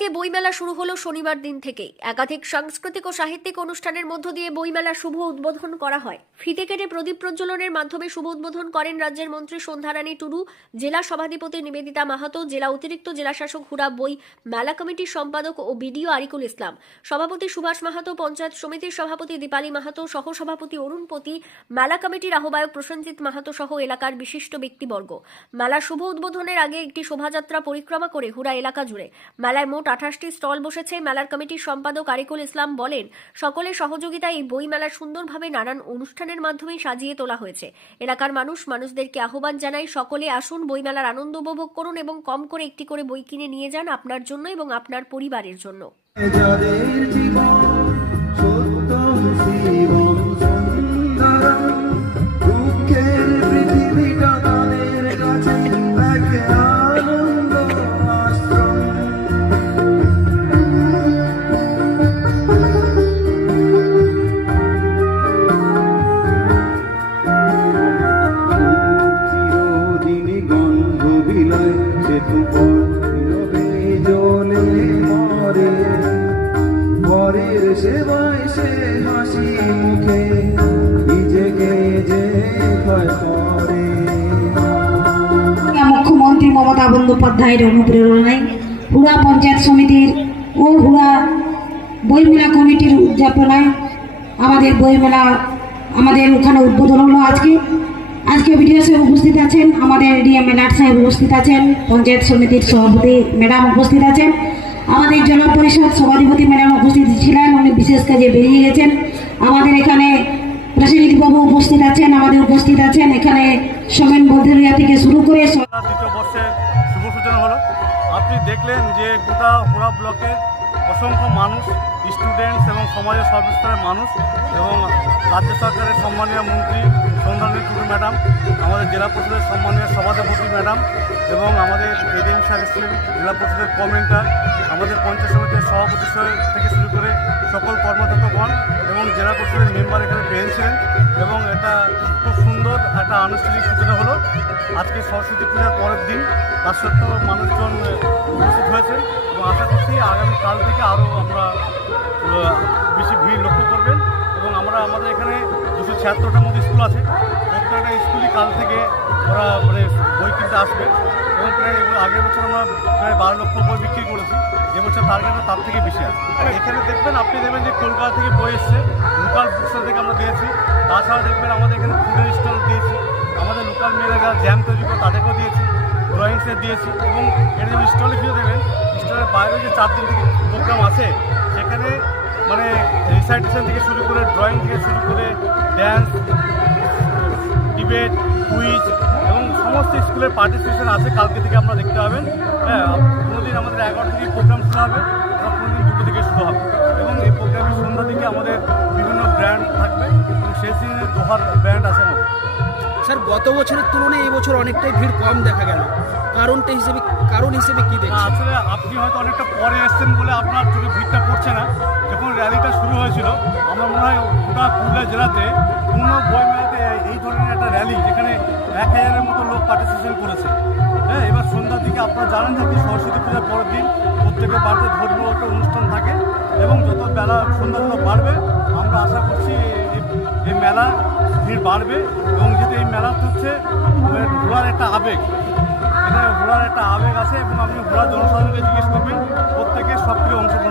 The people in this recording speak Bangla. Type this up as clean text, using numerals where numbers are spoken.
উপলক্ষে বইমেলা শুরু হলো শনিবার দিন থেকেই। একাধিক সাংস্কৃতিক ও সাহিত্যিক অনুষ্ঠানের মধ্য দিয়ে বইমেলার শুভ উদ্বোধন করা হয়। ফিতে কেটে প্রদীপ প্রজ্বলনের মাধ্যমে শুভ উদ্বোধন করেন রাজ্যের মন্ত্রী সন্ধ্যারানী টুডু, জেলা সভাধিপতি নিবেদিতা মাহাতো, জেলা অতিরিক্ত জেলাশাসক হুরা বই মেলা কমিটির সম্পাদক ও বিডিও আরিকুল ইসলাম, সভাপতি সুভাষ মাহাতো, পঞ্চায়েত সমিতির সভাপতি দীপালি মাহাতো, সহ সভাপতি অরুণ পতি, মেলা কমিটির আহ্বায়ক প্রসেনজিৎ মাহাতো সহ এলাকার বিশিষ্ট ব্যক্তিবর্গ। মেলার শুভ উদ্বোধনের আগে একটি শোভাযাত্রা পরিক্রমা করে হুরা এলাকা জুড়ে মেলায় মোট 28টি স্টল বসেছে। মেলার কমিটির সম্পাদক আরিকুল ইসলাম বলেন, সকলের সহযোগিতায় এই বই মেলা সুন্দরভাবে নানান অনুষ্ঠানের মাধ্যমে সাজিয়ে তোলা হয়েছে। এলাকার মানুষদেরকে আহ্বান জানাই, সকলে আসুন, বই মেলার আনন্দ উপভোগ করুন এবং কম করে একটি করে বই কিনে নিয়ে যান আপনার জন্য এবং আপনার পরিবারের জন্য। সেবায় সে হাসি মুখে নিজেকে যে করে। মুখ্যমন্ত্রী মমতা বন্দ্যোপাধ্যায়ের অনুপ্রেরণায় হুড়া পঞ্চায়েত সমিতির ও হুড়া বইমেলা কমিটির উদযাপনায় আমাদের বইমেলা আমাদের ওখানে উদ্বোধন হলো। আজকে বিডিও সাহেব উপস্থিত আছেন, আমাদের ডিএম মেলাট সাহেব উপস্থিত আছেন, পঞ্চায়েত সমিতির সভাপতি ম্যাডাম উপস্থিত আছেন, আমাদের জেলা পরিষদ সভাধিপতি ম্যাডাম উপস্থিত ছিলেন, উনি বিশেষ কাজে বেরিয়ে গেছেন। আমাদের এখানে প্রসেনজিৎ বাবু উপস্থিত আছেন, আমাদের উপস্থিত আছেন এখানে সোমেন বদরিয়া থেকে শুরু করে দ্বিতীয় বর্ষে শুভ সূচনা হলো। আপনি দেখলেন যে গোটা হুড়া ব্লকের অসংখ্য মানুষ, স্টুডেন্টস এবং সমাজের সর্বস্তরের মানুষ এবং রাজ্য সরকারের সম্মানীয় মন্ত্রী সন্ধ্যারানী টুডু ম্যাডাম, আমাদের জেলা পরিষদের সম্মানীয় সভাপতি ম্যাডাম এবং আমাদের এডিএম স্যার এসেছিলেন, জেলা পরিষদের কমেন্টার, আমাদের পঞ্চায়েত সমিতির সভাপতি থেকে শুরু করে সকল কর্মদক্ষগণ এবং জেলা পরিষদের মেম্বার এখানে পেয়েছিলেন এবং এটা খুব সুন্দর একটা আনুষ্ঠানিক সূচনা হলো। আজকে সরস্বতী পূজার পরের দিন, তার সত্ত্বেও মানুষজন উপস্থিত হয়েছে এবং আশা করছি আগামীকাল থেকে আরও আমরা বেশি ভিড় লক্ষ্য করবেন এবং আমাদের এখানে 276টার মধ্যে স্কুল আছে। প্রত্যেকটা স্কুলই কাল থেকে ওরা বই কিনতে আসবে এবং প্রায় আগের বছর আমরা প্রায় 12 লক্ষ বই বিক্রি করেছি, এবছর টার্গেটটা তার থেকে বেশি আছে। এখানে আপনি দেখবেন যে কলকাতা থেকে বই এসছে, লোকাল বুকস্টল থেকে আমরা দিয়েছি। তাছাড়া দেখবেন আমাদের এখানে ফুডের স্টল দিয়েছি, আমাদের লোকাল মেয়েরা যারা জ্যাম তৈরি করে তাদেরকেও দিয়েছি, ড্রয়িং সেট দিয়েছি এবং এটা যেমন স্টলে ফিরে দেবেন, স্টলের বাইরে যে 4 দিন থেকে প্রোগ্রাম আছে সেখানে রিসাইটেশন থেকে শুরু করে, ড্রয়িং থেকে শুরু করে, ড্যান্স, ডিবেট, কুইজ এবং সমস্ত স্কুলের পার্টিসিপেশন আছে। কালকে থেকে আপনারা দেখতে পাবেন। হ্যাঁ, কোনোদিন আমাদের 11 থেকে প্রোগ্রাম শুরু হবে, কোনোদিন 2 থেকে শুরু হবে এবং এই প্রোগ্রামের সন্ধ্যা থেকে আমাদের বিভিন্ন ব্র্যান্ড থাকবে এবং শেষ দিনে দোহার ব্র্যান্ড আছে আমাদের। স্যার, গত বছরের তুলনায় এই বছর অনেকটাই ভিড় কম দেখা গেল, কারণ হিসেবে কি দেখছেন? আসলে আপনি হয়তো অনেকটা পরে এসছেন বলে আপনার চোখে ভিড়টা পড়ছে না। যখন র্যালিটা শুরু হয়েছিল, আমার মনে হয় গোটা পুরুলিয়া জেলাতে কোনো বই মেলাতে এই ধরনের একটা র্যালি যেখানে 1000-এর মতো লোক পার্টিসিপেশন করেছে। হ্যাঁ, এবার সন্ধ্যার দিকে আপনারা জানেন যে সরস্বতী পূজার পরের দিন প্রত্যেকের বাড়িতে ধর্মীয় একটা অনুষ্ঠান থাকে এবং যত বেলা সন্ধ্যাগুলো বাড়বে আমরা আশা করছি এই মেলা ভিড় বাড়বে এবং যেহেতু এই মেলা হচ্ছে ঘোরার একটা আবেগ, এটা ঘোরার একটা আবেগ আছে এবং আপনি ঘোরার জনসাধারণকে জিজ্ঞেস করবেন, প্রত্যেকে সক্রিয় অংশগ্রহণ